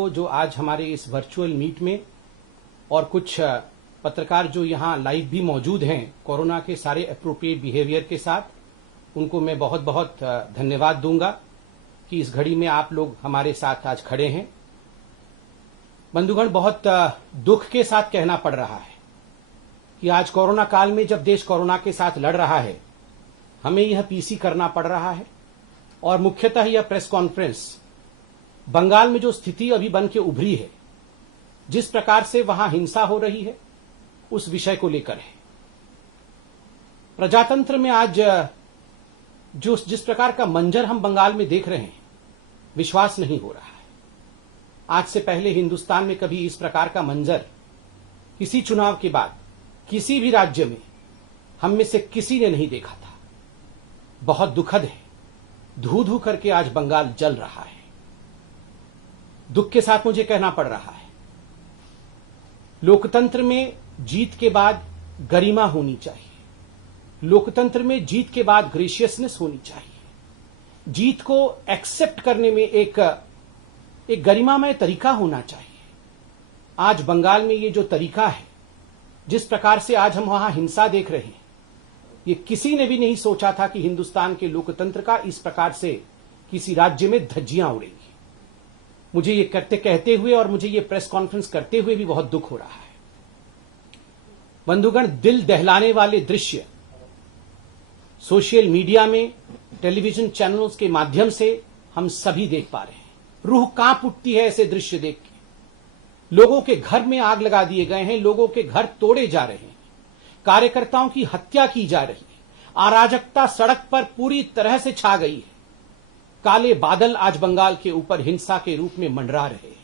को जो आज हमारे इस वर्चुअल मीट में और कुछ पत्रकार जो यहाँ लाइव भी मौजूद हैं कोरोना के सारे एप्रोप्रिएट बिहेवियर के साथ, उनको मैं बहुत बहुत धन्यवाद दूंगा कि इस घड़ी में आप लोग हमारे साथ आज खड़े हैं। बंधुगण, बहुत दुख के साथ कहना पड़ रहा है कि आज कोरोना काल में जब देश कोरोना के साथ लड़ रहा है, हमें यह पीसी करना पड़ रहा है और मुख्यतः यह प्रेस कॉन्फ्रेंस बंगाल में जो स्थिति अभी बन के उभरी है, जिस प्रकार से वहां हिंसा हो रही है, उस विषय को लेकर है। प्रजातंत्र में आज जो जिस प्रकार का मंजर हम बंगाल में देख रहे हैं, विश्वास नहीं हो रहा है। आज से पहले हिंदुस्तान में कभी इस प्रकार का मंजर किसी चुनाव के बाद किसी भी राज्य में हम में से किसी ने नहीं देखा था। बहुत दुखद है। धू धू करके आज बंगाल जल रहा है। दुख के साथ मुझे कहना पड़ रहा है, लोकतंत्र में जीत के बाद गरिमा होनी चाहिए। लोकतंत्र में जीत के बाद ग्रेशियसनेस होनी चाहिए। जीत को एक्सेप्ट करने में एक गरिमामय तरीका होना चाहिए। आज बंगाल में ये जो तरीका है, जिस प्रकार से आज हम वहां हिंसा देख रहे हैं, ये किसी ने भी नहीं सोचा था कि हिंदुस्तान के लोकतंत्र का इस प्रकार से किसी राज्य में धज्जियां उड़ेंगी। मुझे ये कहते हुए और मुझे ये प्रेस कॉन्फ्रेंस करते हुए भी बहुत दुख हो रहा है। बंधुगण, दिल दहलाने वाले दृश्य सोशल मीडिया में, टेलीविजन चैनल्स के माध्यम से हम सभी देख पा रहे हैं। रूह कांप उठती है ऐसे दृश्य देख के। लोगों के घर में आग लगा दिए गए हैं, लोगों के घर तोड़े जा रहे हैं, कार्यकर्ताओं की हत्या की जा रही है, अराजकता सड़क पर पूरी तरह से छा गई है। काले बादल आज बंगाल के ऊपर हिंसा के रूप में मंडरा रहे हैं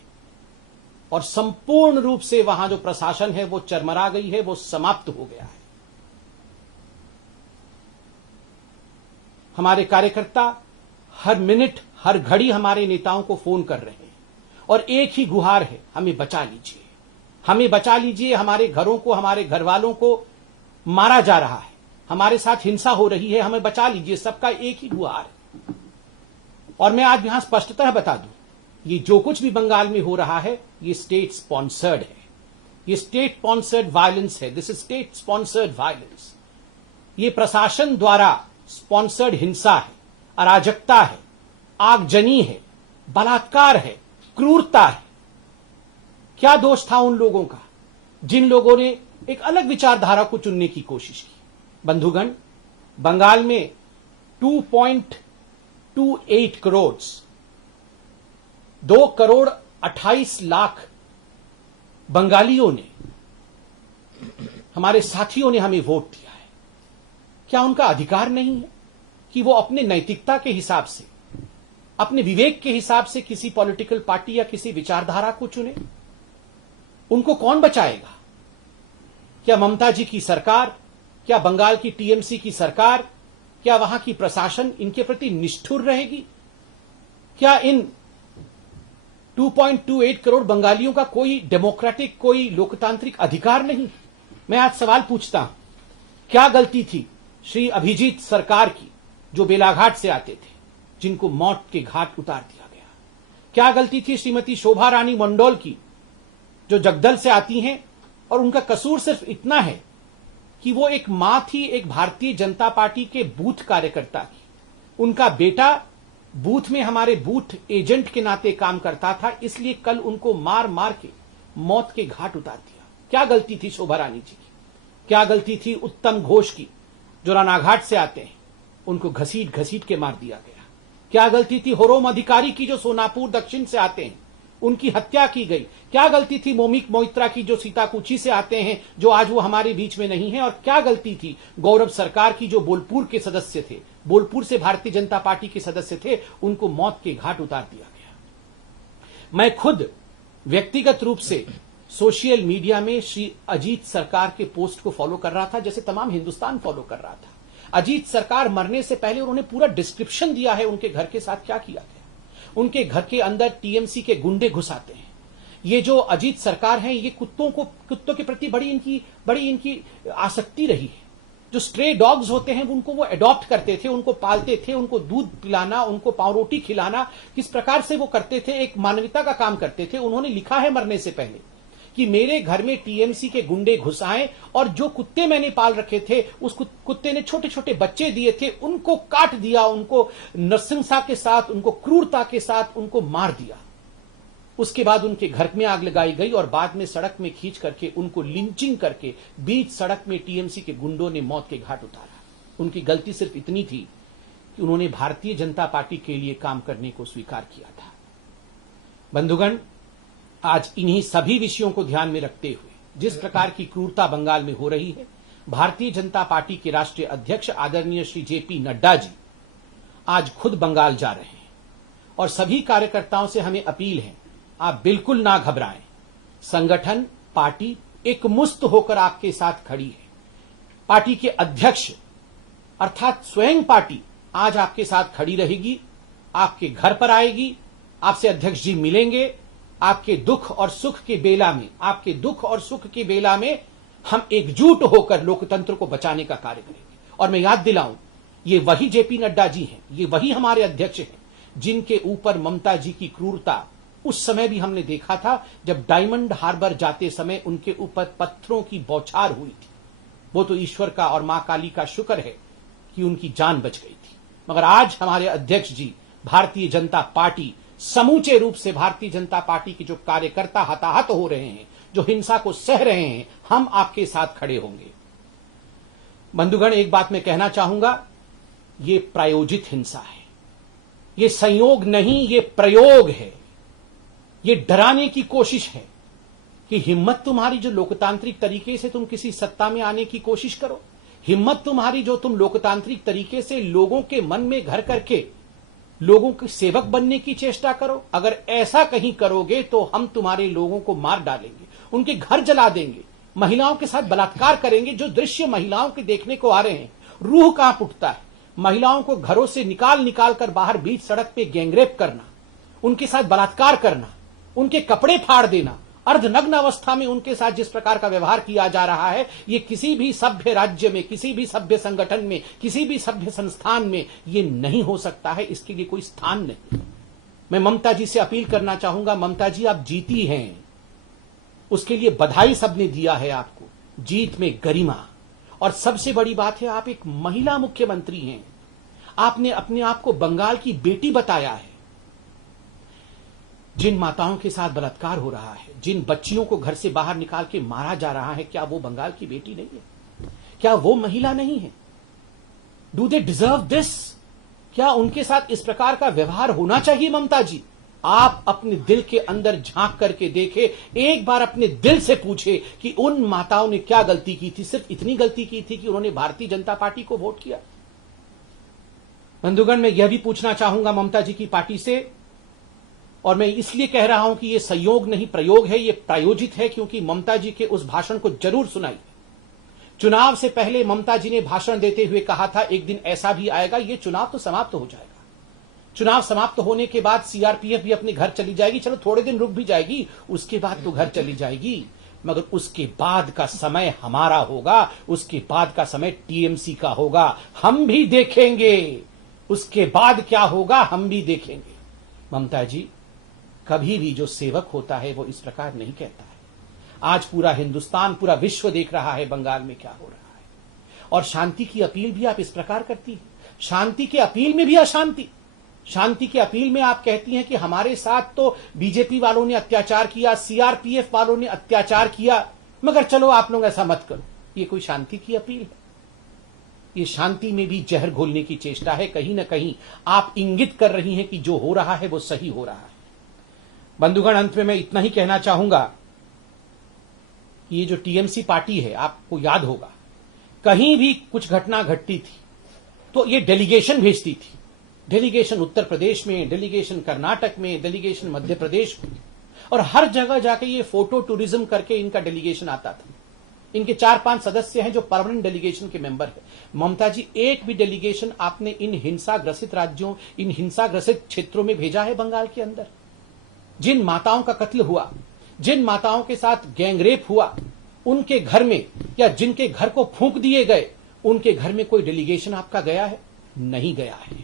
और संपूर्ण रूप से वहां जो प्रशासन है वो चरमरा गई है, वो समाप्त हो गया है। हमारे कार्यकर्ता हर मिनट हर घड़ी हमारे नेताओं को फोन कर रहे हैं और एक ही गुहार है, हमें बचा लीजिए, हमें बचा लीजिए। हमारे घरों को, हमारे घर वालों को मारा जा रहा है, हमारे साथ हिंसा हो रही है, हमें बचा लीजिए। सबका एक ही गुहार है। और मैं आज यहां स्पष्टतः बता दूं, ये जो कुछ भी बंगाल में हो रहा है, ये स्टेट स्पॉन्सर्ड है। ये स्टेट स्पॉन्सर्ड वायलेंस है। This is state sponsored violence. ये प्रशासन द्वारा स्पॉन्सर्ड हिंसा है, अराजकता है, आगजनी है, बलात्कार है, क्रूरता है। क्या दोष था उन लोगों का जिन लोगों ने एक अलग विचारधारा को चुनने की कोशिश की? बंधुगण, बंगाल में 2.28 करोड़ 2,28,00,000 बंगालियों ने, हमारे साथियों ने हमें वोट दिया है। क्या उनका अधिकार नहीं है कि वो अपने नैतिकता के हिसाब से, अपने विवेक के हिसाब से किसी पॉलिटिकल पार्टी या किसी विचारधारा को चुने? उनको कौन बचाएगा? क्या ममता जी की सरकार, क्या बंगाल की टीएमसी की सरकार, क्या वहां की प्रशासन इनके प्रति निष्ठुर रहेगी? क्या इन 2.28 करोड़ बंगालियों का कोई डेमोक्रेटिक, कोई लोकतांत्रिक अधिकार नहीं? मैं आज सवाल पूछता हूं, क्या गलती थी श्री अभिजीत सरकार की, जो बेलाघाट से आते थे, जिनको मौत के घाट उतार दिया गया? क्या गलती थी श्रीमती शोभा रानी मंडोल की, जो जगदल से आती हैं और उनका कसूर सिर्फ इतना है कि वो एक मां थी, एक भारतीय जनता पार्टी के बूथ कार्यकर्ता की। उनका बेटा बूथ में हमारे बूथ एजेंट के नाते काम करता था, इसलिए कल उनको मार मार के मौत के घाट उतार दिया। क्या गलती थी शोभा रानी जी की? क्या गलती थी उत्तम घोष की, जो रानाघाट से आते हैं, उनको घसीट घसीट के मार दिया गया? क्या गलती थी होरोम अधिकारी की, जो सोनापुर दक्षिण से आते हैं, उनकी हत्या की गई? क्या गलती थी मोमिक मोइत्रा की, जो सीताकुची से आते हैं, जो आज वो हमारे बीच में नहीं है? और क्या गलती थी गौरव सरकार की, जो बोलपुर के सदस्य थे, बोलपुर से भारतीय जनता पार्टी के सदस्य थे, उनको मौत के घाट उतार दिया गया? मैं खुद व्यक्तिगत रूप से सोशल मीडिया में श्री अजीत सरकार के पोस्ट को फॉलो कर रहा था, जैसे तमाम हिंदुस्तान फॉलो कर रहा था। अजीत सरकार मरने से पहले उन्होंने पूरा डिस्क्रिप्शन दिया है उनके घर के साथ क्या किया गया। उनके घर के अंदर टीएमसी के गुंडे घुस आते हैं। ये जो अजीत सरकार है, ये कुत्तों के प्रति बड़ी इनकी आसक्ति रही है। जो स्ट्रे डॉग्स होते हैं उनको वो अडॉप्ट करते थे, उनको पालते थे, उनको दूध पिलाना, उनको पाव रोटी खिलाना, किस प्रकार से वो करते थे, एक मानवता का काम करते थे। उन्होंने लिखा है मरने से पहले कि मेरे घर में टीएमसी के गुंडे घुस आए और जो कुत्ते मैंने पाल रखे थे उस कुत्ते ने छोटे छोटे बच्चे दिए थे, उनको काट दिया, उनको नृशंसता के साथ, उनको क्रूरता के साथ उनको मार दिया। उसके बाद उनके घर में आग लगाई गई और बाद में सड़क में खींच करके उनको लिंचिंग करके बीच सड़क में टीएमसी के गुंडों ने मौत के घाट उतारा। उनकी गलती सिर्फ इतनी थी कि उन्होंने भारतीय जनता पार्टी के लिए काम करने को स्वीकार किया था। बंधुगण, आज इन्हीं सभी विषयों को ध्यान में रखते हुए जिस प्रकार की क्रूरता बंगाल में हो रही है, भारतीय जनता पार्टी के राष्ट्रीय अध्यक्ष आदरणीय श्री जेपी नड्डा जी आज खुद बंगाल जा रहे हैं और सभी कार्यकर्ताओं से हमें अपील है, आप बिल्कुल ना घबराएं। संगठन, पार्टी एकमुश्त होकर आपके साथ खड़ी है। पार्टी के अध्यक्ष अर्थात स्वयं पार्टी आज आपके साथ खड़ी रहेगी, आपके घर पर आएगी, आपसे अध्यक्ष जी मिलेंगे। आपके दुख और सुख के बेला में, आपके दुख और सुख के बेला में हम एकजुट होकर लोकतंत्र को बचाने का कार्य करेंगे। और मैं याद दिलाऊं, ये वही जेपी नड्डा जी हैं, ये वही हमारे अध्यक्ष हैं जिनके ऊपर ममता जी की क्रूरता उस समय भी हमने देखा था जब डायमंड हार्बर जाते समय उनके ऊपर पत्थरों की बौछार हुई थी। वो तो ईश्वर का और मां काली का शुक्र है कि उनकी जान बच गई थी। मगर आज हमारे अध्यक्ष जी, भारतीय जनता पार्टी, समूचे रूप से भारतीय जनता पार्टी के जो कार्यकर्ता हताहत हो रहे हैं, जो हिंसा को सह रहे हैं, हम आपके साथ खड़े होंगे। बंधुगण, एक बात मैं कहना चाहूंगा, ये प्रायोजित हिंसा है, ये संयोग नहीं, ये प्रयोग है। ये डराने की कोशिश है कि हिम्मत तुम्हारी जो लोकतांत्रिक तरीके से तुम किसी सत्ता में आने की कोशिश करो, हिम्मत तुम्हारी जो तुम लोकतांत्रिक तरीके से लोगों के मन में घर करके लोगों के सेवक बनने की चेष्टा करो। अगर ऐसा कहीं करोगे तो हम तुम्हारे लोगों को मार डालेंगे, उनके घर जला देंगे, महिलाओं के साथ बलात्कार करेंगे। जो दृश्य महिलाओं के देखने को आ रहे हैं, रूह कांप उठता है। महिलाओं को घरों से निकाल कर बाहर बीच सड़क पे गैंगरेप करना, उनके साथ बलात्कार करना, उनके कपड़े फाड़ देना, अर्धनग्न अवस्था में उनके साथ जिस प्रकार का व्यवहार किया जा रहा है, ये किसी भी सभ्य राज्य में, किसी भी सभ्य संगठन में, किसी भी सभ्य संस्थान में ये नहीं हो सकता है। इसके लिए कोई स्थान नहीं। मैं ममता जी से अपील करना चाहूंगा, ममता जी आप जीती हैं, उसके लिए बधाई सबने दिया है आपको, जीत में गरिमा। और सबसे बड़ी बात है, आप एक महिला मुख्यमंत्री हैं। आपने अपने आप को बंगाल की बेटी बताया है। जिन माताओं के साथ बलात्कार हो रहा है, जिन बच्चियों को घर से बाहर निकाल के मारा जा रहा है, क्या वो बंगाल की बेटी नहीं है? क्या वो महिला नहीं है? Do they deserve this? क्या उनके साथ इस प्रकार का व्यवहार होना चाहिए? ममता जी, आप अपने दिल के अंदर झांक करके देखे, एक बार अपने दिल से पूछे कि उन माताओं ने क्या गलती की थी। सिर्फ इतनी गलती की थी कि उन्होंने भारतीय जनता पार्टी को वोट किया। बंधुगण, मैं यह भी पूछना चाहूंगा ममता जी की पार्टी से, और मैं इसलिए कह रहा हूं कि यह संयोग नहीं प्रयोग है, यह प्रायोजित है, क्योंकि ममता जी के उस भाषण को जरूर सुनाइए। चुनाव से पहले ममता जी ने भाषण देते हुए कहा था, एक दिन ऐसा भी आएगा, यह चुनाव तो समाप्त हो जाएगा, चुनाव समाप्त होने के बाद सीआरपीएफ भी अपने घर चली जाएगी, चलो थोड़े दिन रुक भी जाएगी, उसके बाद तो घर चली जाएगी, मगर उसके बाद का समय हमारा होगा, उसके बाद का समय टीएमसी का होगा, हम भी देखेंगे उसके बाद क्या होगा, हम भी देखेंगे। ममता जी, कभी भी जो सेवक होता है वो इस प्रकार नहीं कहता है। आज पूरा हिंदुस्तान, पूरा विश्व देख रहा है बंगाल में क्या हो रहा है, और शांति की अपील भी आप इस प्रकार करती है। शांति की अपील में भी अशांति, शांति की अपील में आप कहती हैं कि हमारे साथ तो बीजेपी वालों ने अत्याचार किया, सीआरपीएफ वालों ने अत्याचार किया, मगर चलो आप लोग ऐसा मत करो। ये कोई शांति की अपील है? ये शांति में भी जहर घोलने की चेष्टा है। कहीं ना कहीं आप इंगित कर रही हैं कि जो हो रहा है वो सही हो रहा है। बंधुगण, अंत में मैं इतना ही कहना चाहूंगा, ये जो टीएमसी पार्टी है, आपको याद होगा कहीं भी कुछ घटना घटती थी तो ये डेलीगेशन भेजती थी। डेलीगेशन उत्तर प्रदेश में, डेलीगेशन कर्नाटक में, डेलीगेशन मध्य प्रदेश में, और हर जगह जाके ये फोटो टूरिज्म करके इनका डेलीगेशन आता था। इनके 4-5 सदस्य हैं जो परमानेंट डेलीगेशन के मेंबर हैं। ममता जी, एक भी डेलीगेशन आपने इन हिंसा ग्रसित राज्यों, इन हिंसा ग्रसित क्षेत्रों में भेजा है? बंगाल के अंदर जिन माताओं का कत्ल हुआ, जिन माताओं के साथ गैंगरेप हुआ, उनके घर में या जिनके घर को फूंक दिए गए, उनके घर में कोई डेलीगेशन आपका गया है? नहीं गया है।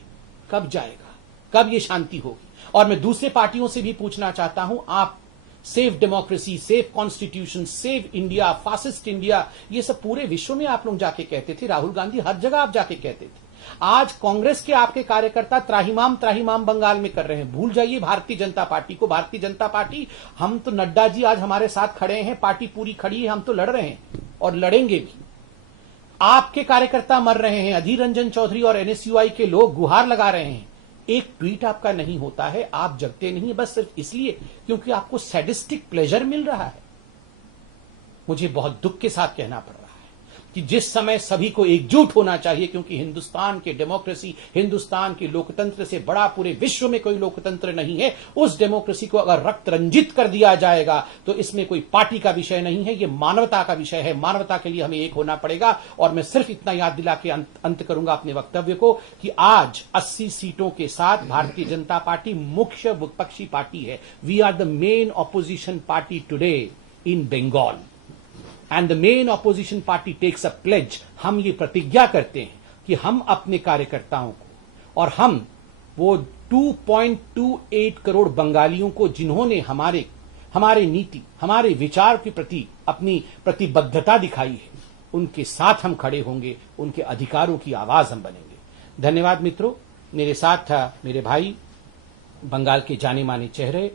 कब जाएगा? कब ये शांति होगी? और मैं दूसरे पार्टियों से भी पूछना चाहता हूं, आप safe democracy, safe constitution, safe India, fascist India, ये सब पूरे विश्व में आप लोग जाके कहते थे। राहुल गांधी हर जगह आप जाके कहते थे। आज कांग्रेस के आपके कार्यकर्ता त्राहिमाम त्राहिमाम बंगाल में कर रहे हैं। भूल जाइए भारतीय जनता पार्टी को। भारतीय जनता पार्टी, हम तो नड्डा जी आज हमारे साथ खड़े हैं, पार्टी पूरी खड़ी है, हम तो लड़ रहे हैं और लड़ेंगे भी। आपके कार्यकर्ता मर रहे हैं, अधीर रंजन चौधरी और एनएसयूआई के लोग गुहार लगा रहे हैं। एक ट्वीट आपका नहीं होता है, आप जगते नहीं है बस सिर्फ इसलिए क्योंकि आपको सैडिस्टिक प्लेजर मिल रहा है। मुझे बहुत दुख के साथ कहना पड़ रहा है कि जिस समय सभी को एकजुट होना चाहिए, क्योंकि हिंदुस्तान के डेमोक्रेसी, हिंदुस्तान के लोकतंत्र से बड़ा पूरे विश्व में कोई लोकतंत्र नहीं है, उस डेमोक्रेसी को अगर रक्त रंजित कर दिया जाएगा तो इसमें कोई पार्टी का विषय नहीं है, ये मानवता का विषय है। मानवता के लिए हमें एक होना पड़ेगा। और मैं सिर्फ इतना याद दिला के अंत करूंगा अपने वक्तव्य को कि आज 80 सीटों के साथ भारतीय जनता पार्टी मुख्य विपक्षी पार्टी है। We are the main opposition party today in Bengal and the main opposition party takes a pledge. हम ये प्रतिज्ञा करते हैं कि हम अपने कार्यकर्ताओं को और हम वो 2.28 करोड़ बंगालियों को जिन्होंने हमारे नीति, हमारे विचार के प्रति अपनी प्रतिबद्धता दिखाई है, उनके साथ हम खड़े होंगे, उनके अधिकारों की आवाज हम बनेंगे। धन्यवाद मित्रों। मेरे साथ था मेरे भाई, बंगाल के जाने माने चेहरे,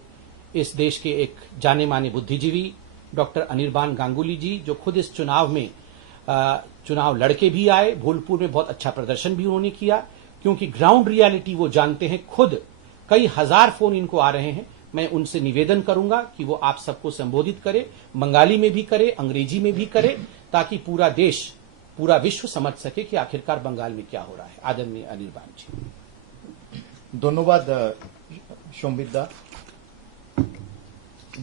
इस देश के एक जाने माने बुद्धिजीवी डॉक्टर अनिर्बान गांगुली जी, जो खुद इस चुनाव में चुनाव लड़के भी आए। भोलपुर में बहुत अच्छा प्रदर्शन भी उन्होंने किया, क्योंकि ग्राउंड रियलिटी वो जानते हैं। खुद कई हजार फोन इनको आ रहे हैं। मैं उनसे निवेदन करूंगा कि वो आप सबको संबोधित करे, बंगाली में भी करे, अंग्रेजी में भी करे, ताकि पूरा देश, पूरा विश्व समझ सके कि आखिरकार बंगाल में क्या हो रहा है। आदरणीय अनिर्बान जी। धन्यवाद সম্বিত দা।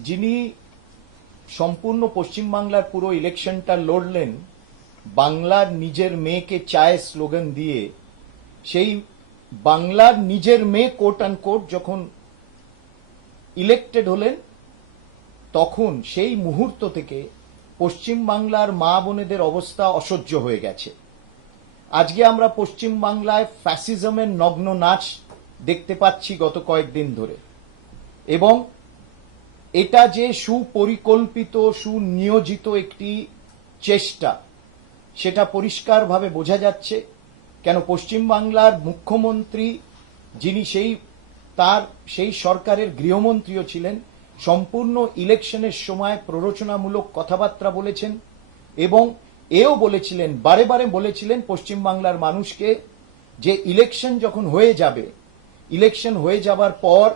যিনি সম্পূর্ণ পশ্চিমবাংলার পুরো ইলেকশনটা লড়লেন বাংলার নিজের মেয়েকে চায় স্লোগান দিয়ে, সেই বাংলার নিজের মেয়ে কোট অ্যান্ড কোট যখন ইলেক্টেড হলেন, তখন সেই মুহূর্ত থেকে পশ্চিমবাংলার মা বোনেদের অবস্থা অসহ্য হয়ে গেছে। আজকে আমরা পশ্চিমবাংলায় ফ্যাসিজমের নগ্ন নাচ দেখতে পাচ্ছি গত কয়েকদিন ধরে, এবং এটা যে সুপরিকল্পিত সুনিয়োজিত একটি চেষ্টা সেটা পরিষ্কারভাবে বোঝা যাচ্ছে। কেন পশ্চিমবাংলার মুখ্যমন্ত্রী, যিনি সেই সরকারের গৃহমন্ত্রীও ছিলেন, সম্পূর্ণ ইলেকশনের সময় প্ররোচনামূলক কথাবার্তা বলেছেন এবং এও বলেছিলেন, বারে বারে বলেছিলেন পশ্চিমবাংলার মানুষকে যে ইলেকশন যখন হয়ে যাবে, ইলেকশন হয়ে যাবার পর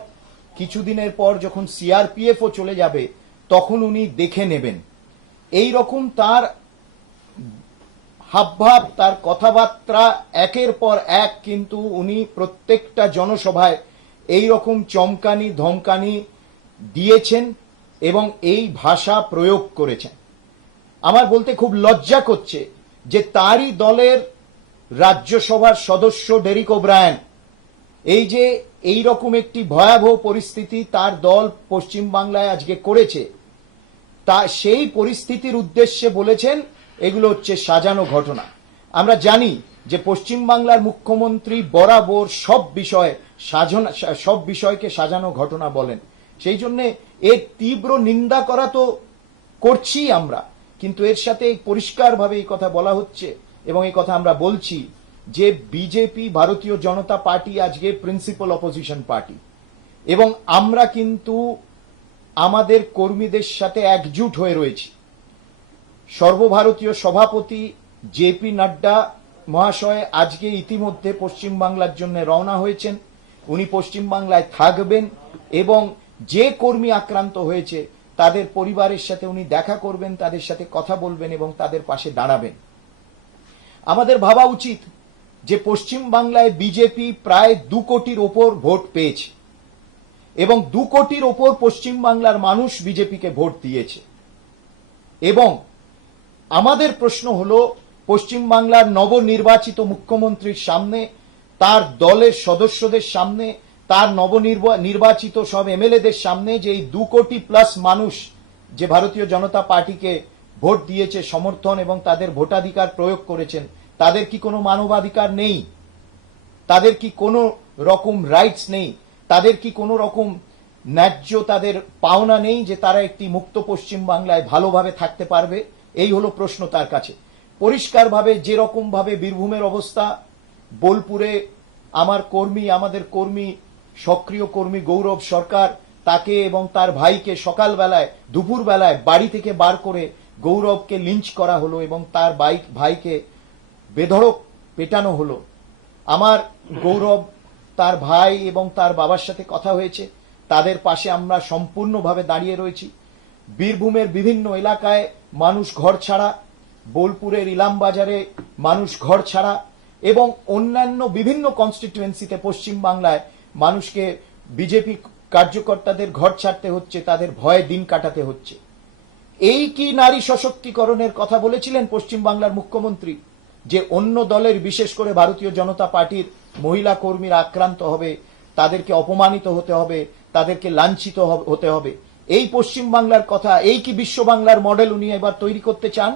কিছুদিনের পর যখন সিআরপিএফও চলে যাবে তখন উনি দেখে নেবেন। এই রকম তার হাবভাব, তার কথাবার্তা একের পর এক, কিন্তু উনি প্রত্যেকটা জনসভায় এই রকম চমকানি ধমকানি দিয়েছেন এবং এই ভাষা প্রয়োগ করেছেন। আমার বলতে খুব লজ্জা করছে যে তারই দলের রাজ্যসভার সদস্য ডেরিক ওব্রায়ান এই যে এই রকম একটি ভয়াবহ পরিস্থিতি তার দল পশ্চিমবাংলায় আজকে করেছে, তা সেই পরিস্থিতির উদ্দেশ্যে বলেছেন এগুলো হচ্ছে সাজানো ঘটনা। আমরা জানি যে পশ্চিমবাংলার মুখ্যমন্ত্রী বরাবর সব বিষয়কে সাজানো ঘটনা বলেন। সেই জন্য এর তীব্র নিন্দা করা তো করছি আমরা, কিন্তু এর সাথে পরিষ্কারভাবে এই কথা বলা হচ্ছে এবং এই কথা আমরা বলছি যে বিজেপি, ভারতীয় জনতা পার্টি আজকে প্রিন্সিপাল অপোজিশন পার্টি, এবং আমরা কিন্তু আমাদের কর্মীদের সাথে একজুট হয়ে রয়েছি। সর্বভারতীয় সভাপতি জেপি নাড্ডা মহাশয় আজকে ইতিমধ্যে পশ্চিমবাংলার জন্য রওনা হয়েছেন। উনি পশ্চিমবাংলায় থাকবেন এবং যে কর্মী আক্রান্ত হয়েছে তাদের পরিবারের সাথে উনি দেখা করবেন, তাদের সাথে কথা বলবেন এবং তাদের পাশে দাঁড়াবেন। আমাদের ভাবা উচিত যে পশ্চিমবাংলায় বিজেপি প্রায় 2 কোটির ওপর ভোট পেয়েছে এবং 2 কোটির ওপর পশ্চিমবাংলার মানুষ বিজেপিকে ভোট দিয়েছে। এবং আমাদের প্রশ্ন হলো পশ্চিমবাংলার নবনির্বাচিত মুখ্যমন্ত্রীর সামনে, তার দলের সদস্যদের সামনে, তার নবনির্বাচিত সব এমএলএদের সামনে যে এই 2 কোটি প্লাস মানুষ যে ভারতীয় জনতা পার্টিকে ভোট দিয়েছে, সমর্থন এবং তাদের ভোটাধিকার প্রয়োগ করেছেন, তাদের কি কোনো মানবাধিকার নেই? তাদের কি কোনো রকম রাইটস নেই? তাদের কি কোনো রকম ন্যায্য তাদের পাওনা নেই যে তারা একটি মুক্ত পশ্চিম বাংলায় ভালোভাবে থাকতে পারবে? এই হলো প্রশ্ন তার কাছে। পরিষ্কারভাবে যেরকম ভাবে বীরভূমের অবস্থা, বোলপুরে আমাদের কর্মী সক্রিয় কর্মী গৌরব সরকার, তাকে এবং তার ভাইকে সকালবেলায় দুপুরবেলায় বাড়ি থেকে বার করে গৌরবকে লিঞ্চ করা হলো এবং তার ভাইকে বেধড়ক পেটানো হলো। আমার গৌরব, তার ভাই এবং তার বাবার সাথে কথা হয়েছে, তাদের পাশে আমরা সম্পূর্ণভাবে দাঁড়িয়ে রয়েছি। বীরভূমের বিভিন্ন এলাকায় মানুষ ঘর ছাড়া, বোলপুরের ইলামবাজারে মানুষ ঘর ছাড়া এবং অন্যান্য বিভিন্ন কনস্টিটিউয়েন্সিতে পশ্চিম বাংলায় মানুষকে বিজেপি কার্যকর্তাদের ঘর ছাড়তে হচ্ছে, তাদের ভয়ে দিন কাটাতে হচ্ছে। এই কি নারী সশক্তিকরণের কথা বলেছিলেন পশ্চিম বাংলার মুখ্যমন্ত্রী, যে অন্য দলের বিশেষ করে ভারতীয় জনতা পার্টির মহিলা কর্মীরা আক্রান্ত হবে, তাদেরকে অপমানিত হতে হবে, তাদেরকে লাঞ্ছিত হতে হবে? এই পশ্চিম বাংলার কথা, এই কি বিশ্ব বাংলার মডেল উনি এবার তৈরি করতে চান?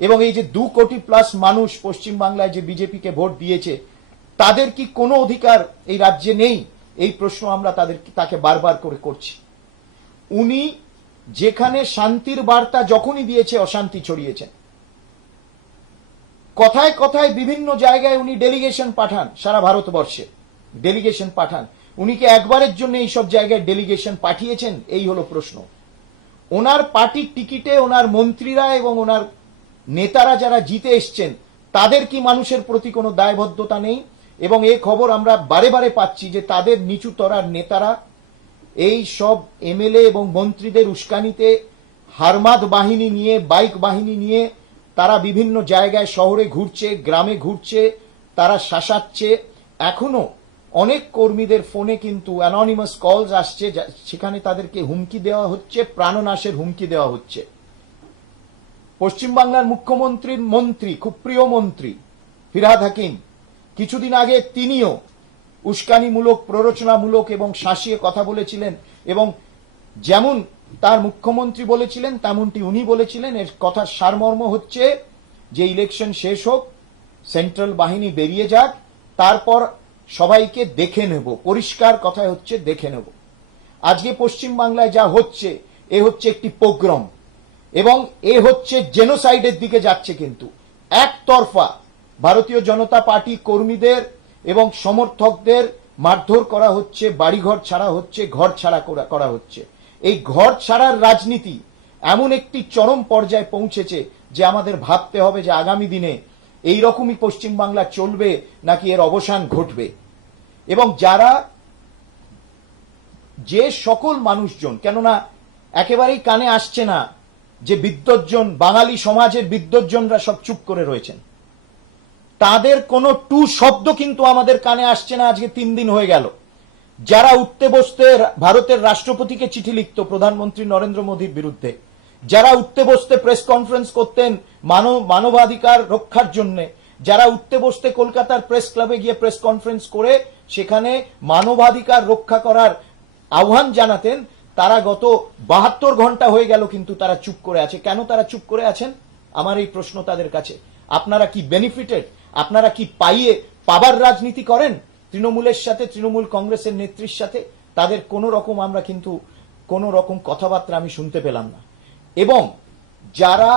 এবং এই যে 2 কোটি প্লাস মানুষ পশ্চিম বাংলায় যে বিজেপিকে ভোট দিয়েছে, তাদের কি কোনো অধিকার এই রাজ্যে নেই? এই প্রশ্ন আমরা তাকে বারবার করে করছি। উনি যেখানে শান্তির বার্তা যখনই দিয়েছে অশান্তি ছড়িয়েছেন। কথায় কথায় বিভিন্ন জায়গায় উনি ডেলিগেশন পাঠান, সারা ভারতবর্ষে ডেলিগেশন পাঠান। উনি কি একবারের জন্য এইসব জায়গায় ডেলিগেশন পাঠিয়েছেন? এই হলো প্রশ্ন। ওনার পার্টির টিকিটে ওনার মন্ত্রীরা এবং ওনার নেতারা যারা জিতে এসছেন, তাদের কি মানুষের প্রতি কোনো দায়বদ্ধতা নেই? এবং এই খবর আমরা বারে বারে পাচ্ছি যে তাদের নিচু তরার নেতারা এই সব এমএলএ এবং মন্ত্রীদের উস্কানিতে হারমাদ বাহিনী নিয়ে, বাইক বাহিনী নিয়ে তারা বিভিন্ন জায়গায় শহরে ঘুরছে, গ্রামে ঘুরছে, তারা শাসাচ্ছে। এখনো অনেক কর্মীদের ফোনে কিন্তু অ্যানোনিমাস কলস আসছে, সেখানে তাদেরকে হুমকি দেওয়া হচ্ছে, প্রাণনাশের হুমকি দেওয়া হচ্ছে। পশ্চিমবাংলার মুখ্যমন্ত্রীর মন্ত্রী, খুব প্রিয় মন্ত্রী ফিরহাদ হাকিম, কিছুদিন আগে তিনিও উস্কানিমূলক, প্ররোচনামূলক এবং শাসিয়ে কথা বলেছিলেন এবং যেমন তার মুখ্যমন্ত্রী বলেছিলেন তেমনটি উনি বলেছিলেন। এর কথার সারমর্ম হচ্ছে যে ইলেকশন শেষ হোক, সেন্ট্রাল বাহিনী বেরিয়ে যাক, তারপর সবাইকে দেখে নেব। পরিষ্কার কথা হচ্ছে দেখে নেব। আজকে পশ্চিম বাংলায় যা হচ্ছে, এ হচ্ছে একটি পোগ্রম এবং এ হচ্ছে জেনোসাইডের দিকে যাচ্ছে। কিন্তু একতরফা ভারতীয় জনতা পার্টি কর্মীদের এবং সমর্থকদের মারধর করা হচ্ছে, বাড়িঘর ছাড়া হচ্ছে, ঘর ছাড়া করা হচ্ছে। এই ঘর ছাড়ার রাজনীতি এমন একটি চরম পর্যায়ে পৌঁছেছে যে আমাদের ভাবতে হবে যে আগামী দিনে এই রকমই পশ্চিম বাংলা চলবে নাকি এর অবসান ঘটবে। এবং যে সকল মানুষজন, কেননা একেবারেই কানে আসছে না যে বিদ্বজ্জন, বাঙালি সমাজের বিদ্বজ্জনরা সব চুপ করে রয়েছেন, তাদের কোনো টু শব্দ কিন্তু আমাদের কানে আসছে না। আজকে 3 দিন হয়ে গেল। যারা উঠতে বসতে ভারতের রাষ্ট্রপতিকে চিঠি লিখত প্রধানমন্ত্রী নরেন্দ্র মোদীর বিরুদ্ধে, যারা উঠতে বসতে প্রেস কনফারেন্স করতেন মানবাধিকার রক্ষার জন্য, যারা উঠতে বসতে কলকাতার প্রেস ক্লাবে গিয়ে প্রেস কনফারেন্স করে সেখানে মানবাধিকার রক্ষা করার আহ্বান জানাতেন, তারা গত 72 ঘন্টা হয়ে গেল কিন্তু তারা চুপ করে আছে। কেন তারা চুপ করে আছেন? আমার এই প্রশ্ন তাদের কাছে। আপনারা কি বেনিফিটেড? আপনারা কি পাবার রাজনীতি করেন তৃণমূলের সাথে, তৃণমূল কংগ্রেসের নেত্রীর সাথে? তাদের আমরা কিন্তু কোন রকম কথাবার্তা আমি শুনতে পেলাম না। এবং যারা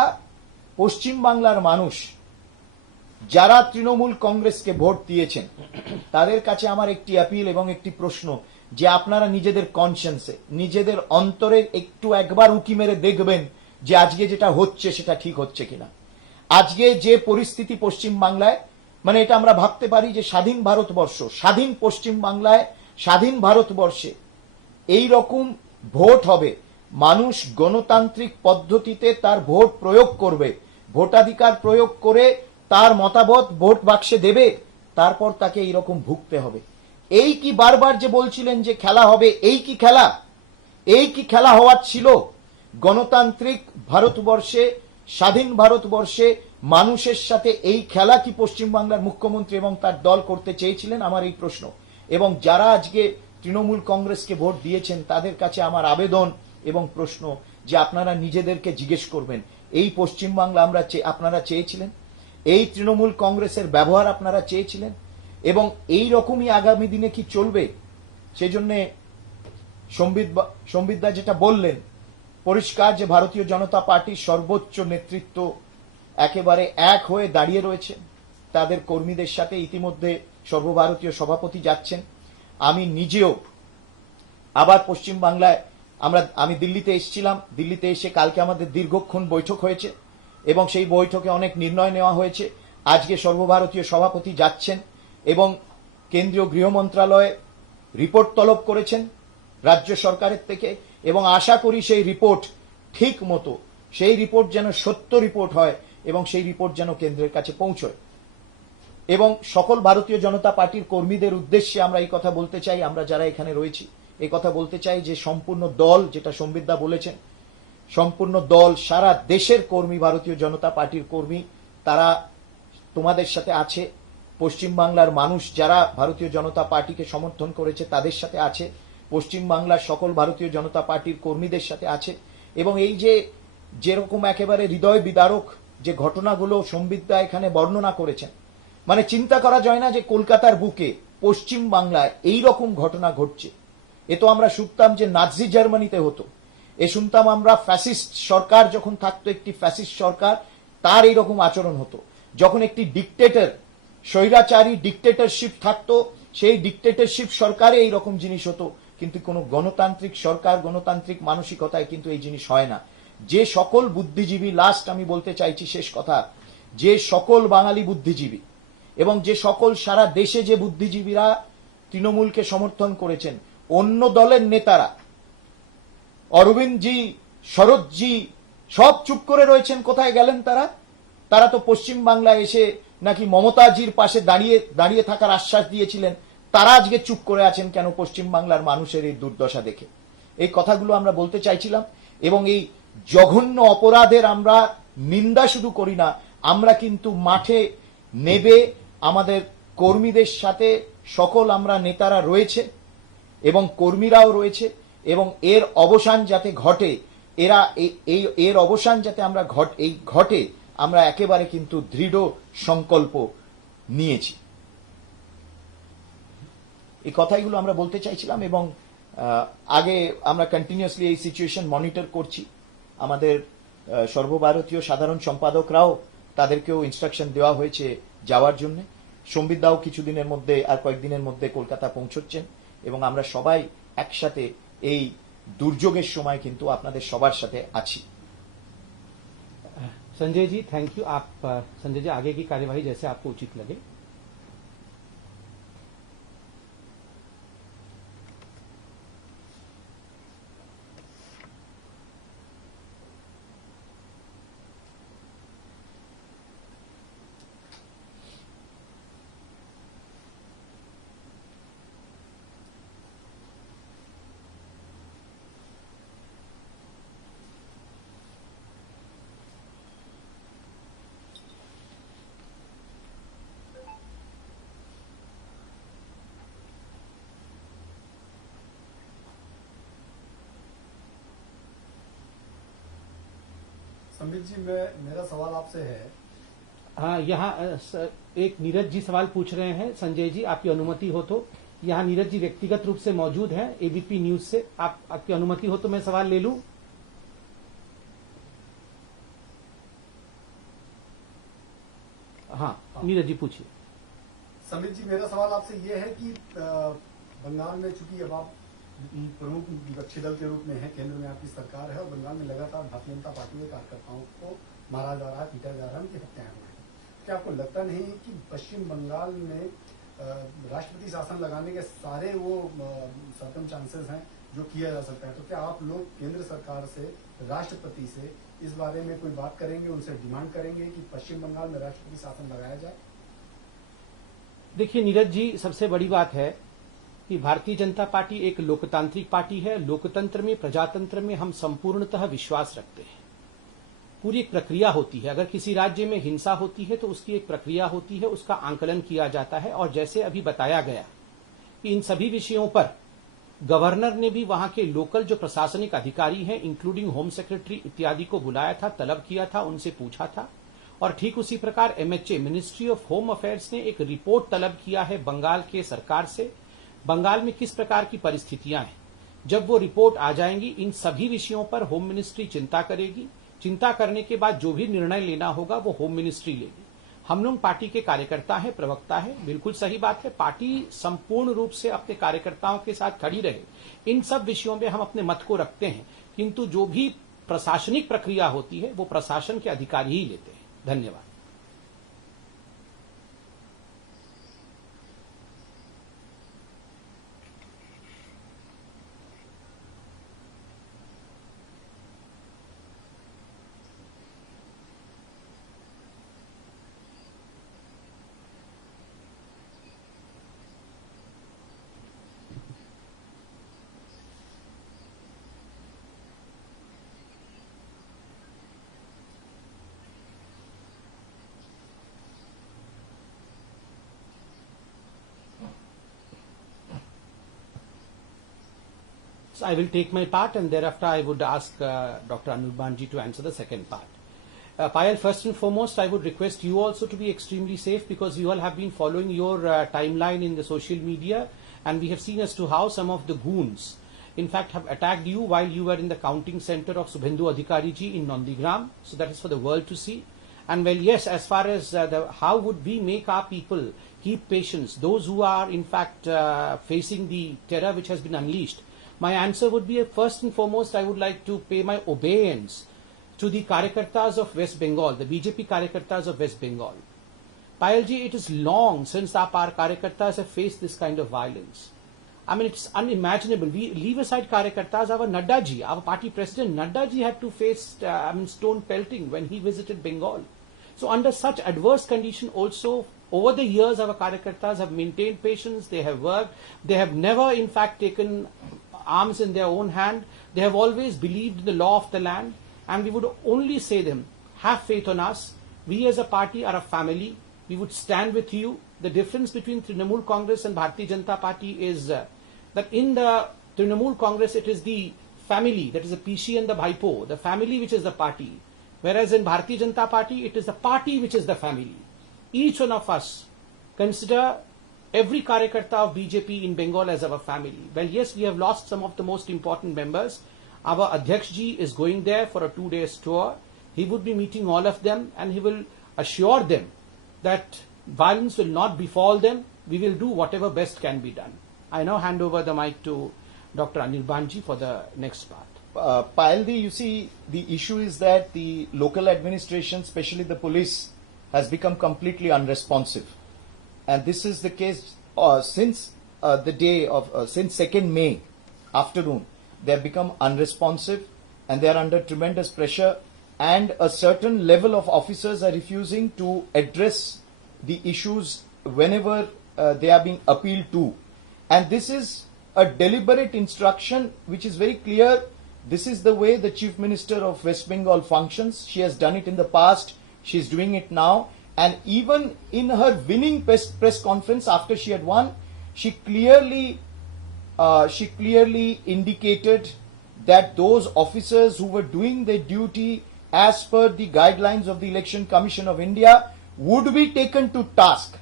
পশ্চিম বাংলার মানুষ, যারা তৃণমূল কংগ্রেসকে ভোট দিয়েছেন, তাদের কাছে আমার একটি অ্যাপিল এবং একটি প্রশ্ন, যে আপনারা নিজেদের কনসিয়েন্সে, নিজেদের অন্তরে একবার উকি মেরে দেখবেন যে আজকে যেটা হচ্ছে সেটা ঠিক হচ্ছে কিনা। আজকে যে পরিস্থিতি পশ্চিম বাংলায়, মানে এটা আমরা ভাবতে পারি যে স্বাধীন ভারতবর্ষ, স্বাধীন পশ্চিম বাংলায়, স্বাধীন ভারতবর্ষে এই রকম ভোট হবে, মানুষ গণতান্ত্রিক পদ্ধতিতে তার ভোট প্রয়োগ করবে, ভোটাধিকার প্রয়োগ করে তার মতামত ভোট বাক্সে দেবে, তারপর তাকে এইরকম ভুগতে হবে। এই কি বারবার যে বলছিলেন যে খেলা হবে, এই কি খেলা? এই কি খেলা হওয়ার ছিল? গণতান্ত্রিক ভারতবর্ষে, স্বাধীন ভারতবর্ষে মানুষের সাথে এই খেলা কি পশ্চিমবাংলার মুখ্যমন্ত্রী এবং তার দল করতে চেয়েছিলেন? আমার এই প্রশ্ন। এবং যারা আজকে তৃণমূল কংগ্রেসকে ভোট দিয়েছেন তাদের কাছে আমার আবেদন এবং প্রশ্ন যে আপনারা নিজেদেরকে জিজ্ঞেস করবেন, এই পশ্চিমবাংলা আপনারা চেয়েছিলেন? এই তৃণমূল কংগ্রেসের ব্যবহার আপনারা চেয়েছিলেন এবং এই রকমই আগামী দিনে কি চলবে সেজন্য সম্বিতদা যেটা বললেন পরিষ্কার যে ভারতীয় জনতা পার্টির সর্বোচ্চ নেতৃত্ব একেবারে এক হয়ে দাঁড়িয়ে রয়েছে তাদের কর্মীদের সাথে। ইতিমধ্যে সর্বভারতীয় সভাপতি যাচ্ছেন। আমি নিজেও আবার পশ্চিম বাংলায় আমি দিল্লিতে এসেছিলাম। দিল্লিতে এসে কালকে আমাদের দীর্ঘক্ষণ বৈঠক হয়েছে এবং সেই বৈঠকে অনেক নির্ণয় নেওয়া হয়েছে। আজকে সর্বভারতীয় সভাপতি যাচ্ছেন এবং কেন্দ্রীয় গৃহ মন্ত্রণালয়ে রিপোর্ট তলব করেছেন রাজ্য সরকারের থেকে এবং আশা করি সেই রিপোর্ট ঠিক মতো সেই রিপোর্ট যেন সত্য রিপোর্ট হয় এবং সেই রিপোর্ট যেন কেন্দ্রের কাছে পৌঁছয়। এবং সকল ভারতীয় জনতা পার্টির কর্মীদের উদ্দেশ্যে আমরা এই কথা বলতে চাই, আমরা যারা এখানে রয়েছি এই কথা বলতে চাই যে সম্পূর্ণ দল, যেটা সম্বিতদা বলেছেন, সম্পূর্ণ দল সারা দেশের কর্মী, ভারতীয় জনতা পার্টির কর্মী, তারা তোমাদের সাথে আছে। পশ্চিমবাংলার মানুষ যারা ভারতীয় জনতা পার্টিকে সমর্থন করেছে তাদের সাথে আছে, পশ্চিমবাংলার সকল ভারতীয় জনতা পার্টির কর্মীদের সাথে আছে। এবং এই যে যেরকম একেবারে হৃদয় বিদারক যে ঘটনাগুলো সম্বিতদা এখানে বর্ণনা করেছেন, মানে চিন্তা করা যায় না যে কলকাতার বুকে পশ্চিম বাংলায় এই রকম ঘটনা ঘটছে। এ তো আমরা শুনতাম যে নাৎসি জার্মানিতে হতো, এ শুনতাম আমরা ফ্যাসিস্ট সরকার যখন থাকতো, একটি ফ্যাসিস্ট সরকার, তার এইরকম আচরণ হতো। যখন একটি ডিকটেটর, স্বৈরাচারী ডিকটেটরশিপ থাকতো, সেই ডিকটেটরশিপ সরকারে এই রকম জিনিস হতো। কিন্তু কোনো গণতান্ত্রিক সরকার, গণতান্ত্রিক মানসিকতায় কিন্তু এই জিনিস হয় না। যে সকল বুদ্ধিজীবী, লাস্ট আমি বলতে চাইছি শেষ কথা, যে সকল বাঙালি বুদ্ধিজীবী এবং যে সকল সারা দেশে যে বুদ্ধিজীবীরা তৃণমূলকে সমর্থন করেছেন, অন্য দলের নেতারা, অরবিন্দজি, শরৎজি, সব চুপ করে রয়েছেন। কোথায় গেলেন তারা? তারা তো পশ্চিম বাংলায় এসে নাকি মমতাজির পাশে দাঁড়িয়ে থাকার আশ্বাস দিয়েছিলেন। তারা আজকে চুপ করে আছেন কেন পশ্চিম বাংলার মানুষের এই দুর্দশা দেখে? এই কথাগুলো আমরা বলতে চাইছিলাম। এবং এই জঘন্য অপরাধের আমরা নিন্দা শুধু করি না, আমরা কিন্তু মাঠে নেবে আমাদের কর্মীদের সাথে সকল আমরা নেতারা রয়েছে এবং কর্মীরাও রয়েছে এবং এর অবসান যাতে ঘটে, এর অবসান যাতে আমরা ঘটে আমরা একেবারে কিন্তু দৃঢ় সংকল্প নিয়েছি। এই কথাগুলো আমরা বলতে চাইছিলাম। এবং আগে আমরা কন্টিনিউয়াসলি এই সিচুয়েশন মনিটর করছি। আমাদের সর্বভারতীয় সাধারণ সম্পাদকরাও, তাদেরকেও ইনস্ট্রাকশন দেওয়া হয়েছে যাওয়ার জন্য। সম্বিতদাও কিছুদিনের মধ্যে, আর কয়েকদিনের মধ্যে কলকাতা পৌঁছচ্ছেন এবং আমরা সবাই একসাথে এই দুর্যোগের সময় কিন্তু আপনাদের সবার সাথে আছি। Sanjay ji thank you. आप संजय जी आगे की कार्यवाही जैसे आपको उचित लगे। संबित जी, मेरा सवाल आपसे है। हाँ, यहाँ एक नीरज जी सवाल पूछ रहे हैं। संजय जी आपकी अनुमति हो तो, यहाँ नीरज जी व्यक्तिगत रूप से मौजूद हैं एबीपी न्यूज से, आपकी अनुमति हो तो मैं सवाल ले लूं। हाँ नीरज जी पूछिए। संबित जी, मेरा सवाल आपसे ये है कि बंगाल में चूंकि अब आप प्रमुख विपक्षी दल के रूप में है, केंद्र में आपकी सरकार है और बंगाल में लगातार भारतीय जनता पार्टी के कार्यकर्ताओं को मारा जा रहा है, पीटा जा रहा है, उनकी हत्याएं हुई हैं। क्या आपको लगता नहीं कि पश्चिम बंगाल में राष्ट्रपति शासन लगाने के सारे वो सर्कम चांसेस हैं जो किया जा सकता है? तो क्या आप लोग केंद्र सरकार से, राष्ट्रपति से इस बारे में कोई बात करेंगे, उनसे डिमांड करेंगे कि पश्चिम बंगाल में राष्ट्रपति शासन लगाया जाए? देखिए नीरज जी, सबसे बड़ी बात है कि भारतीय जनता पार्टी एक लोकतांत्रिक पार्टी है। लोकतंत्र में, प्रजातंत्र में हम संपूर्णतः विश्वास रखते हैं। पूरी एक प्रक्रिया होती है। अगर किसी राज्य में हिंसा होती है तो उसकी एक प्रक्रिया होती है, उसका आंकलन किया जाता है। और जैसे अभी बताया गया कि इन सभी विषयों पर गवर्नर ने भी वहां के लोकल जो प्रशासनिक अधिकारी हैं, इंक्लूडिंग होम सेक्रेटरी इत्यादि को बुलाया था, तलब किया था, उनसे पूछा था और ठीक उसी प्रकार MHA ministry of home affairs ने एक रिपोर्ट तलब किया है बंगाल के सरकार से, बंगाल में किस प्रकार की परिस्थितियां हैं। जब वो रिपोर्ट आ जाएंगी, इन सभी विषयों पर होम मिनिस्ट्री चिंता करेगी। चिंता करने के बाद जो भी निर्णय लेना होगा वो होम मिनिस्ट्री लेगी। हम लोग पार्टी के कार्यकर्ता हैं, प्रवक्ता हैं, बिल्कुल सही बात है, पार्टी संपूर्ण रूप से अपने कार्यकर्ताओं के साथ खड़ी रहे। इन सब विषयों में हम अपने मत को रखते हैं, किंतु जो भी प्रशासनिक प्रक्रिया होती है वो प्रशासन के अधिकारी ही लेते हैं। धन्यवाद। So I will take my part, and thereafter I would ask Dr. Anirbanji to answer the second part. Payal, first and foremost, I would request you also to be extremely safe, because you all have been following your timeline in the social media, and we have seen as to how some of the goons, in fact, have attacked you while you were in the counting center of Subhendu Adhikari ji in Nandigram. So that is for the world to see. And well, yes, as far as how would we make our people keep patience, those who are in fact facing the terror which has been unleashed, my answer would be, first and foremost, I would like to pay my obeisance to the Karyakartas of West Bengal, the BJP Karyakartas of West Bengal. Payalji, it is long since our Karyakartas have faced this kind of violence. I mean, it's unimaginable. We leave aside Karyakartas, our Nadda ji, our party president, Nadda ji had to face stone pelting when he visited Bengal. So under such adverse condition also, over the years, our Karyakartas have maintained patience, they have worked, they have never in fact taken arms in their own hand. They have always believed in the law of the land, and we would only say them, have faith on us. We as a party are a family. We would stand with you. The difference between Trinamool Congress and Bharatiya Janata Party is that in the Trinamool Congress it is the family, that is the PC and the Bhaipo, the family which is the party. Whereas in Bharatiya Janata Party it is the party which is the family. Each one of us consider every Karyakarta of BJP in Bengal as our family. Well, yes, we have lost some of the most important members. Our Adhyaksh ji is going there for a 2-day tour. He would be meeting all of them, and he will assure them that violence will not befall them. We will do whatever best can be done. I now hand over the mic to Dr. Anirbanji for the next part. Payaldi, you see, the issue is that the local administration, especially the police, has become completely unresponsive. And this is the case since the day of, since 2nd May afternoon, they have become unresponsive, and they are under tremendous pressure, and a certain level of officers are refusing to address the issues whenever they are being appealed to. And this is a deliberate instruction which is very clear. This is the way the Chief Minister of West Bengal functions. She has done it in the past, she is doing it now. And even in her winning press conference after she had won, she clearly indicated that those officers who were doing their duty as per the guidelines of the Election Commission of India would be taken to task,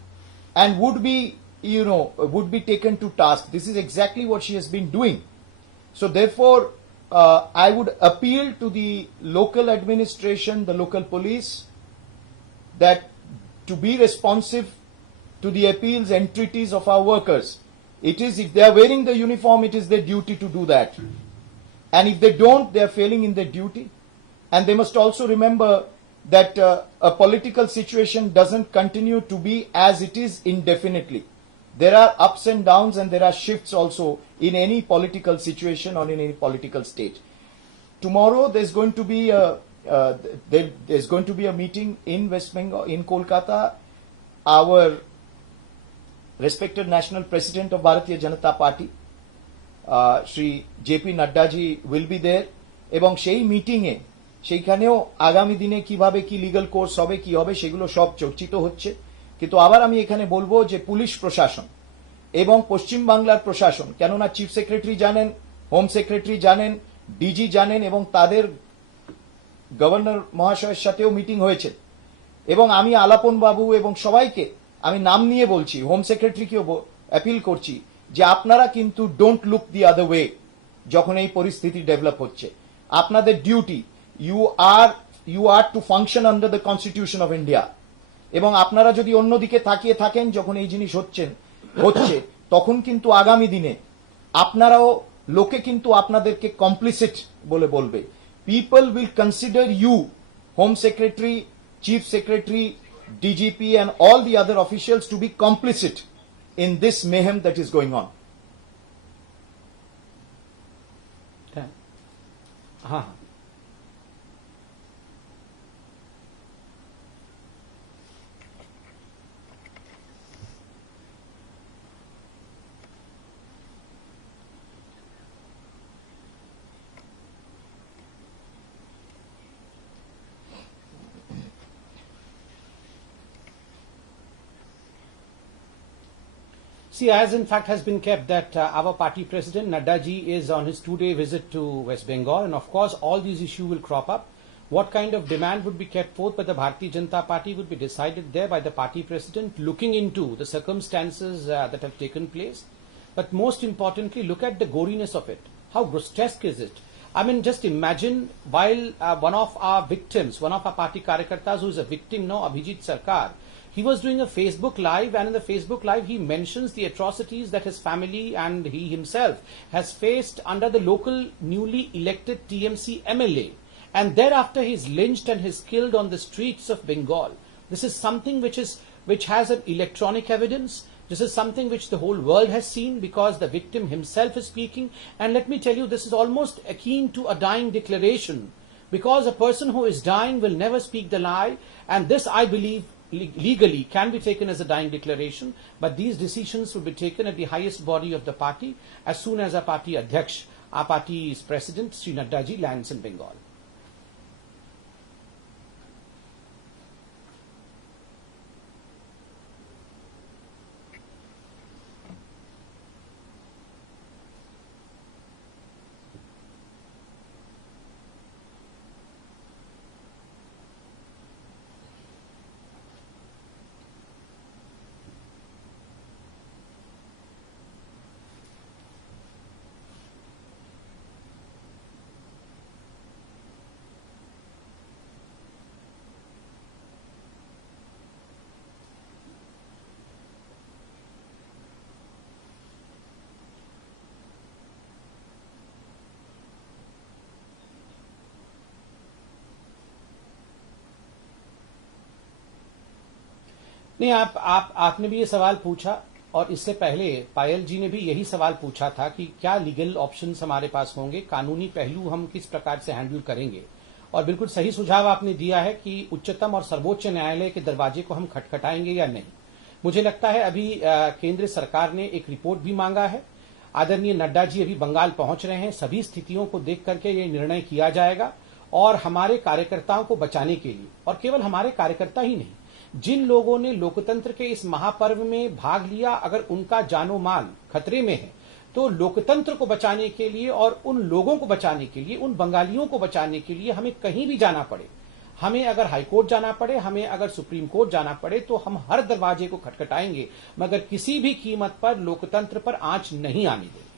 and would be taken to task. This is exactly what she has been doing. So therefore, I would appeal to the local administration, the local police, that to be responsive to the appeals, entreaties of our workers. It is, if they are wearing the uniform, it is their duty to do that. And if they don't, they are failing in their duty. And they must also remember that a political situation doesn't continue to be as it is indefinitely. There are ups and downs, and there are shifts also in any political situation or in any political state. Tomorrow there's going to be there's going to be a meeting in West Bengal, in Kolkata. Our respected national president of Bharatiya Janata Party, Shri JP Nadda ji, will be there. এবং সেই মিটিংয়ে সেইখানেও আগামী দিনে কিভাবে কি legal course হবে, কি হবে, সেগুলো সব চর্চিত হচ্ছে। কিন্তু আবার আমি এখানে বলবো যে পুলিশ প্রশাসন এবং পশ্চিম বাংলার প্রশাসন, কেননা চিফ সেক্রেটারি জানেন, হোম সেক্রেটারি জানেন, ডিজি জানেন, এবং তাদের গভর্নর মহাশয়ের সাথেও মিটিং হয়েছে, এবং আমি আলাপন বাবু এবং সবাইকে আমি নাম নিয়ে বলছি, হোম সেক্রেটারিকেও অ্যাপিল করছি যে আপনারা কিন্তু don't look the other way. যখন এই পরিস্থিতি ডেভেলপ হচ্ছে, আপনাদের duty, you are to function under the constitution of India. এবং আপনারা যদি অন্যদিকে তাকিয়ে থাকেন যখন এই জিনিস হচ্ছে তখন কিন্তু আগামী দিনে আপনারাও, লোকে কিন্তু আপনাদেরকে কমপ্লিসিট বলে বলবে। People will consider you, home secretary, chief secretary, DGP and all the other officials to be complicit in this mayhem that is going on. हाँ हाँ See, as in fact has been kept that our party president Nadda ji is on his 2-day visit to West Bengal, and of course all these issues will crop up. What kind of demand would be kept forth by the Bharatiya Janata Party would be decided there by the party president, looking into the circumstances that have taken place. But most importantly, look at the goriness of it. How grotesque is it? I mean, just imagine while one of our victims, one of our party karyakartas who is a victim now, Abhijit Sarkar, he was doing a Facebook Live, and in the Facebook Live he mentions the atrocities that his family and he himself has faced under the local newly elected TMC MLA. And thereafter he is lynched and he is killed on the streets of Bengal. This is something which has an electronic evidence. This is something which the whole world has seen because the victim himself is speaking. And let me tell you, this is almost akin to a dying declaration, because a person who is dying will never speak the lie, and this, I believe, legally can be taken as a dying declaration, but these decisions will be taken at the highest body of the party as soon as our party Adhyaksh, our party's president, Sri Nadda ji, lands in Bengal. नहीं, आपने भी ये सवाल पूछा, और इससे पहले पायल जी ने भी यही सवाल पूछा था कि क्या लीगल ऑप्शंस हमारे पास होंगे, कानूनी पहलू हम किस प्रकार से हैंडल करेंगे। और बिल्कुल सही सुझाव आपने दिया है कि उच्चतम और सर्वोच्च न्यायालय के दरवाजे को हम खटखटाएंगे या नहीं। मुझे लगता है अभी केंद्र सरकार ने एक रिपोर्ट भी मांगा है। आदरणीय नड्डा जी अभी बंगाल पहुंच रहे हैं। सभी स्थितियों को देख करके ये निर्णय किया जाएगा, और हमारे कार्यकर्ताओं को बचाने के लिए, और केवल हमारे कार्यकर्ता ही नहीं, जिन लोगों ने लोकतंत्र के इस महापर्व में भाग लिया, अगर उनका जानो माल खतरे में है, तो लोकतंत्र को बचाने के लिए और उन लोगों को बचाने के लिए, उन बंगालियों को बचाने के लिए हमें कहीं भी जाना पड़े, हमें अगर हाईकोर्ट जाना पड़े, हमें अगर सुप्रीम कोर्ट जाना पड़े, तो हम हर दरवाजे को खटखटाएंगे, मगर किसी भी कीमत पर लोकतंत्र पर आंच नहीं आने देंगे।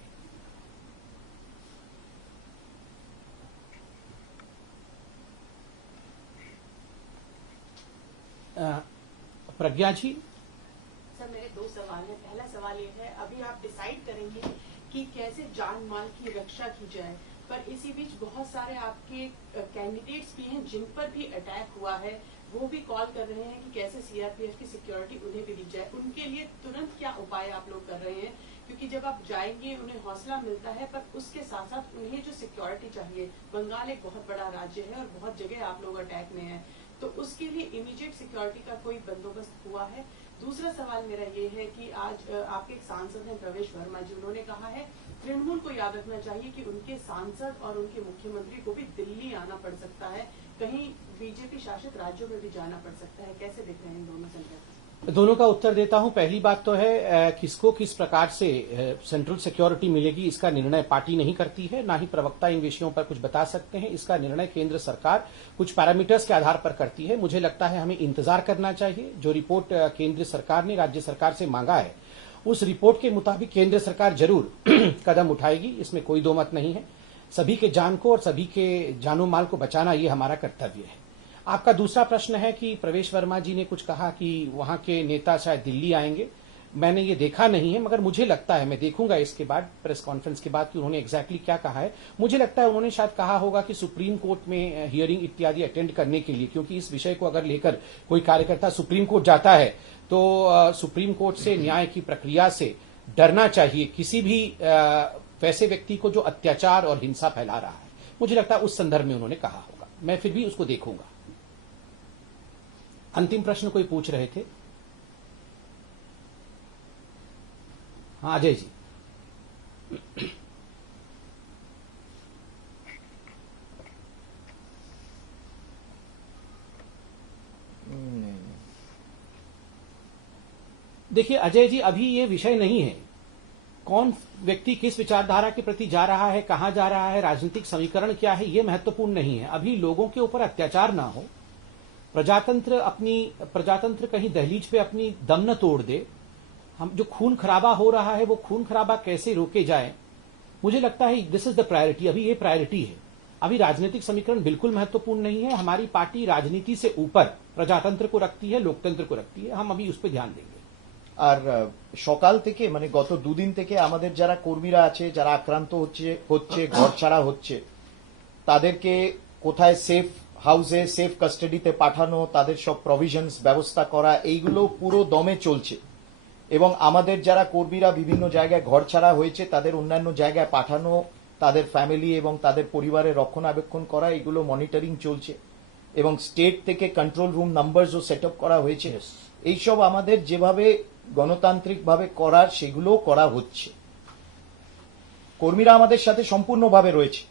प्रज्ञा जी। सर, मेरे दो सवाल है। पहला सवाल ये है, अभी आप डिसाइड करेंगे कि कैसे जान माल की रक्षा की जाए, पर इसी बीच बहुत सारे आपके कैंडिडेट्स भी हैं जिन पर भी अटैक हुआ है, वो भी कॉल कर रहे हैं कि कैसे सीआरपीएफ की सिक्योरिटी उन्हें भी दी जाए। उनके लिए तुरंत क्या उपाय आप लोग कर रहे हैं, क्योंकि जब आप जाएंगे उन्हें हौसला मिलता है, पर उसके साथ साथ उन्हें जो सिक्योरिटी चाहिए, बंगाल एक बहुत बड़ा राज्य है और बहुत जगह आप लोग अटैक में हैं, तो उसके लिए इमीडिएट सिक्योरिटी का कोई बंदोबस्त हुआ है। दूसरा सवाल मेरा ये है कि आज आपके एक सांसद हैं प्रवेश वर्मा जी, उन्होंने कहा है तृणमूल को याद रखना चाहिए कि उनके सांसद और उनके मुख्यमंत्री को भी दिल्ली आना पड़ सकता है, कहीं बीजेपी शासित राज्यों में भी जाना पड़ सकता है। कैसे देख रहे हैं इन दोनों संकट? दोनों का उत्तर देता हूं। पहली बात तो है किसको किस प्रकार से सेंट्रल सिक्योरिटी मिलेगी इसका निर्णय पार्टी नहीं करती है, ना ही प्रवक्ता इन विषयों पर कुछ बता सकते हैं। इसका निर्णय केंद्र सरकार कुछ पैरामीटर्स के आधार पर करती है। मुझे लगता है हमें इंतजार करना चाहिए। जो रिपोर्ट केंद्र सरकार ने राज्य सरकार से मांगा है उस रिपोर्ट के मुताबिक केंद्र सरकार जरूर कदम उठाएगी, इसमें कोई दो मत नहीं है। सभी के जान को और सभी के जानो माल को बचाना ये हमारा कर्तव्य है। आपका दूसरा प्रश्न है कि प्रवेश वर्मा जी ने कुछ कहा कि वहां के नेता शायद दिल्ली आएंगे। मैंने ये देखा नहीं है, मगर मुझे लगता है, मैं देखूंगा इसके बाद प्रेस कॉन्फ्रेंस के बाद कि उन्होंने एग्जैक्टली क्या कहा है। मुझे लगता है उन्होंने शायद कहा होगा कि सुप्रीम कोर्ट में हियरिंग इत्यादि अटेंड करने के लिए, क्योंकि इस विषय को अगर लेकर कोई कार्यकर्ता सुप्रीम कोर्ट जाता है तो सुप्रीम कोर्ट से न्याय की प्रक्रिया से डरना चाहिए किसी भी वैसे व्यक्ति को जो अत्याचार और हिंसा फैला रहा है। मुझे लगता है उस संदर्भ में उन्होंने कहा होगा। मैं फिर भी उसको देखूंगा। अंतिम प्रश्न कोई पूछ रहे थे? हाँ अजय जी। देखिए अजय जी, अभी ये विषय नहीं है कौन व्यक्ति किस विचारधारा के प्रति जा रहा है, कहां जा रहा है, राजनीतिक समीकरण क्या है, ये महत्वपूर्ण नहीं है। अभी लोगों के ऊपर अत्याचार ना हो, प्रजातंत्र कहीं दहलीज पे अपनी दम न तोड़ दे। हम जो खून खराबा हो रहा है वो खून खराबा कैसे रोके जाए, मुझे लगता है दिस इज द प्रायोरिटी। अभी ये प्रायोरिटी है। अभी राजनीतिक समीकरण बिल्कुल महत्वपूर्ण नहीं है। हमारी पार्टी राजनीति से ऊपर प्रजातंत्र को रखती है, लोकतंत्र को रखती है। हम अभी उस पर ध्यान देंगे। আর সকাল থেকে মানে গত দুদিন থেকে আমাদের যারা কর্মীরা আছে যারা আক্রান্ত হচ্ছে ঘর ছাড়া হচ্ছে তাদেরকে কোথায় সেফ হাউসে সেফ কাস্টাডিতে পাঠানো, তাদের সব প্রভিশনস ব্যবস্থা করা, এইগুলো পুরো দমে চলছে। এবং আমাদের যারা কর্মীরা বিভিন্ন জায়গায় ঘর ছাড়া হয়েছে তাদের অন্যান্য জায়গায় পাঠানো, তাদের ফ্যামিলি এবং তাদের পরিবারের রক্ষণাবেক্ষণ করা, এগুলো মনিটরিং চলছে। এবং স্টেট থেকে কন্ট্রোল রুম নাম্বারসও সেট আপ করা হয়েছে। এইসব আমাদের যেভাবে গণতান্ত্রিকভাবে করার সেগুলো করা হচ্ছে। কর্মীরা আমাদের সাথে সম্পূর্ণভাবে রয়েছে।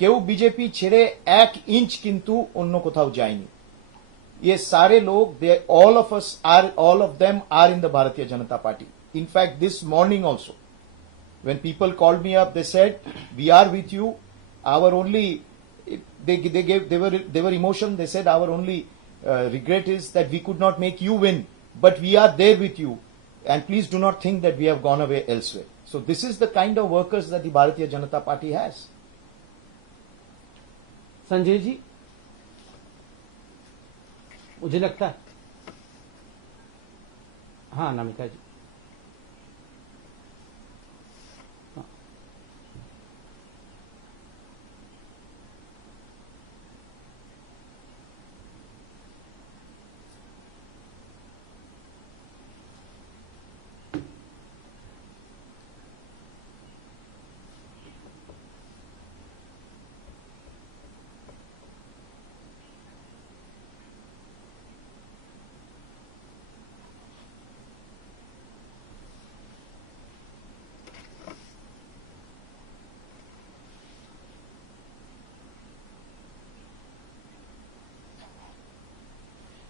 কেউ বিজেপি ছেড়ে 1 इंच কিন্তু অন্য কোথাও যায়নি। ये सारे लोग, all of them are in the Bharatiya Janata Party. In fact, this morning also, when people called me up, they said, "We are with you." Our only, they were emotional. They said, "Our only regret is that we could not make you win, but we are there with you, and please do not think that we have gone away elsewhere." So this is the kind of workers that the Bharatiya Janata Party has. Sanjay ji, मुझे लगता है, हाँ नामिका जी,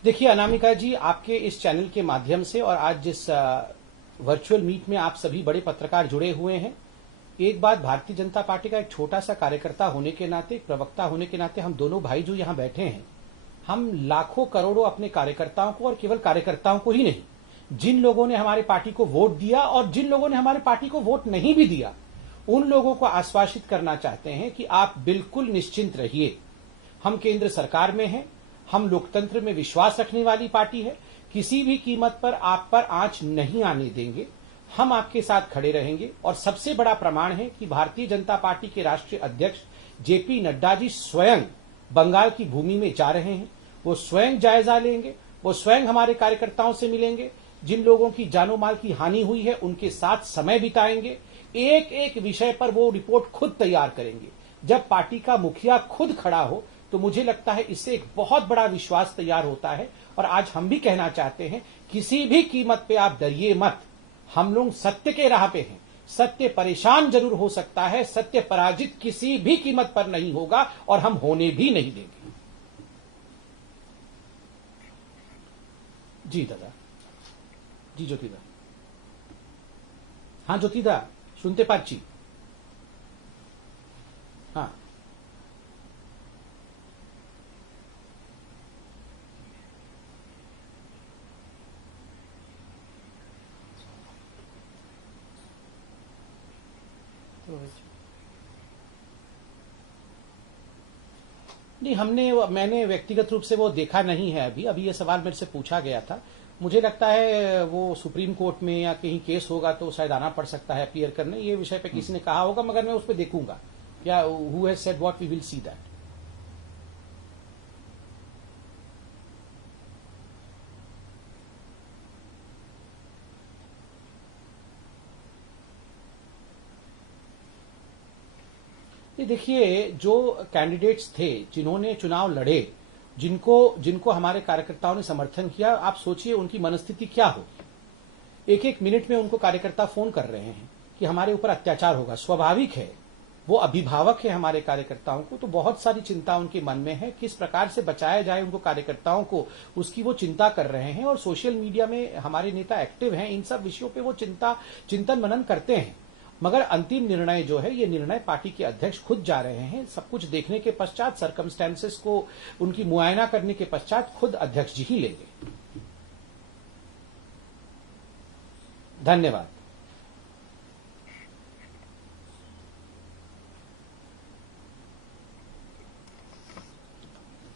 देखिए अनामिका जी, आपके इस channel के माध्यम से और आज जिस वर्चुअल मीट में आप सभी बड़े पत्रकार जुड़े हुए हैं, एक बात भारतीय जनता पार्टी का एक छोटा सा कार्यकर्ता होने के नाते, एक प्रवक्ता होने के नाते, हम दोनों भाई जो यहां बैठे हैं, हम लाखों करोड़ों अपने कार्यकर्ताओं को, और केवल कार्यकर्ताओं को ही नहीं, जिन लोगों ने हमारे पार्टी को वोट दिया और जिन लोगों ने हमारे पार्टी को वोट नहीं भी दिया, उन लोगों को आश्वासित करना चाहते हैं कि आप बिल्कुल निश्चिंत रहिए। हम केंद्र सरकार में हैं, हम लोकतंत्र में विश्वास रखने वाली पार्टी है। किसी भी कीमत पर आप पर आंच नहीं आने देंगे। हम आपके साथ खड़े रहेंगे। और सबसे बड़ा प्रमाण है कि भारतीय जनता पार्टी के राष्ट्रीय अध्यक्ष जेपी नड्डा जी स्वयं बंगाल की भूमि में जा रहे हैं। वो स्वयं जायजा लेंगे, वो स्वयं हमारे कार्यकर्ताओं से मिलेंगे, जिन लोगों की जानो माल की हानि हुई है उनके साथ समय बिताएंगे। एक एक विषय पर वो रिपोर्ट खुद तैयार करेंगे। जब पार्टी का मुखिया खुद खड़ा हो तो मुझे लगता है इससे एक बहुत बड़ा विश्वास तैयार होता है। और आज हम भी कहना चाहते हैं, किसी भी कीमत पे आप डरिए मत। हम लोग सत्य के राह पे हैं। सत्य परेशान जरूर हो सकता है, सत्य पराजित किसी भी कीमत पर नहीं होगा और हम होने भी नहीं देंगे। जी दादा। जी ज्योतिदा। हाँ ज्योतिदा, শুনতে পাচ্ছি। हाँ नहीं, मैंने व्यक्तिगत रूप से वो देखा नहीं है। अभी ये सवाल मेरे से पूछा गया था। मुझे लगता है वो सुप्रीम कोर्ट में या कहीं केस होगा तो शायद आना पड़ सकता है अपीयर करने। ये विषय पे किसी ने कहा होगा, मगर मैं उस पर देखूंगा क्या who has said what, we will see that. ये देखिए, जो कैंडिडेट्स थे जिन्होंने चुनाव लड़े, जिनको हमारे कार्यकर्ताओं ने समर्थन किया, आप सोचिए उनकी मनस्थिति क्या होगी। एक एक मिनट में उनको कार्यकर्ता फोन कर रहे हैं कि हमारे ऊपर अत्याचार होगा। स्वाभाविक है, वो अभिभावक है हमारे कार्यकर्ताओं को, तो बहुत सारी चिंता उनके मन में है, किस प्रकार से बचाया जाए उनको कार्यकर्ताओं को, उसकी वो चिंता कर रहे हैं। और सोशल मीडिया में हमारे नेता एक्टिव हैं, इन सब विषयों पे वो चिंतन मनन करते हैं। मगर अंतिम निर्णय जो है, ये निर्णय पार्टी के अध्यक्ष खुद जा रहे हैं। सब कुछ देखने के पश्चात, सर्कमस्टेंसेस को उनकी मुआयना करने के पश्चात खुद अध्यक्ष जी ही लेंगे। धन्यवाद।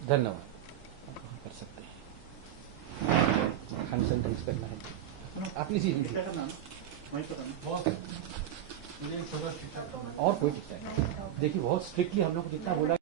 धन्यवाद। कर सकते हैं, खान सेंटेंस करना है आप लीजिए। और कोई टिकट नहीं। देखिए, बहुत स्ट्रिक्टली हम लोग को जितना बोला